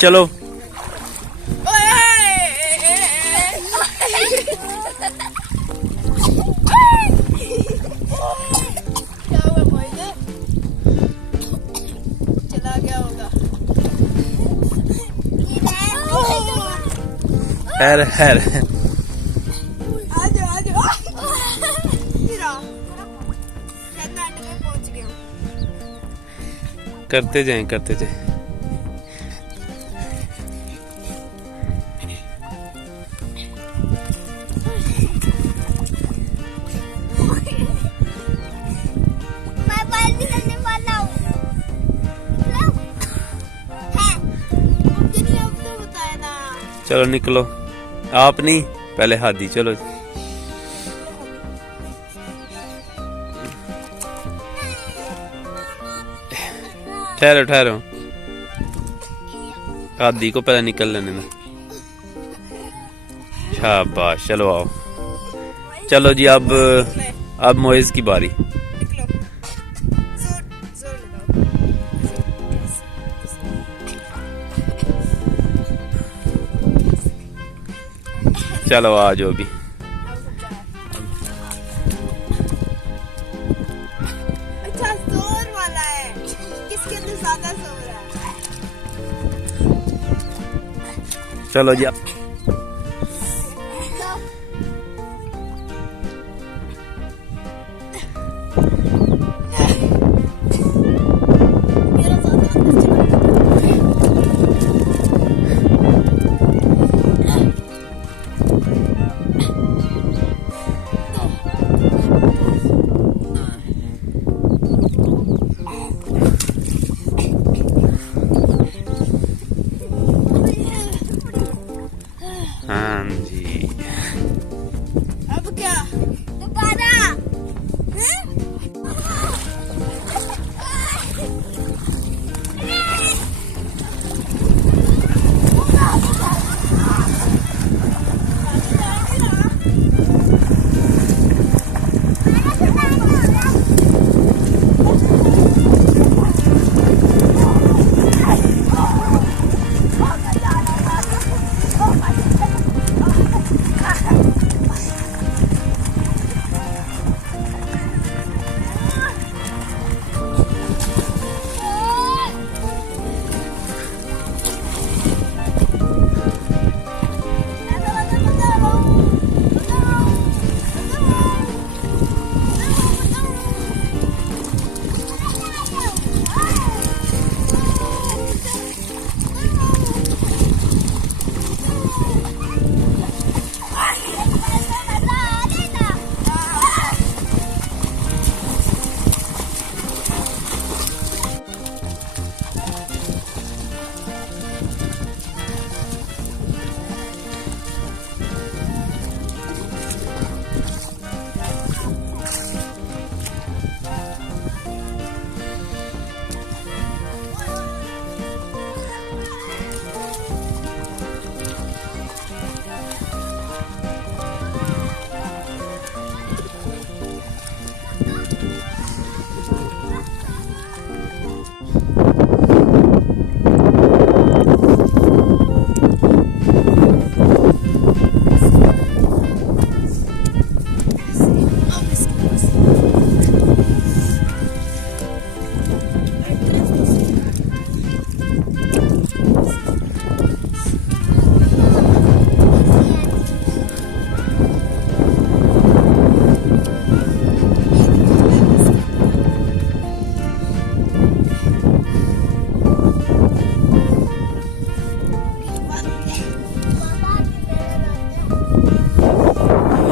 चलो चला गया होगा। हैर हैर पहुंच गया। करते जाएं करते जाएं। मैं बाल भी करने वाला हूँ। मुझे नहीं अब तो बताया ना। चलो निकलो, आप नहीं पहले हादी। चलो ठहरो ठहरो, हादी को पहले निकल लेने दो। शाबाश, चलो आओ। चलो जी, अब मोइज की बारी। चलो आ जाओ भी। अच्छा जोर वाला है, किसके अंदर ज्यादा जोर है? चलो जी मेरा ज्यादा अंदर चला गया। हाँ जी, अब क्या दोबारा?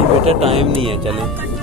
बेटा टाइम नहीं है, चले।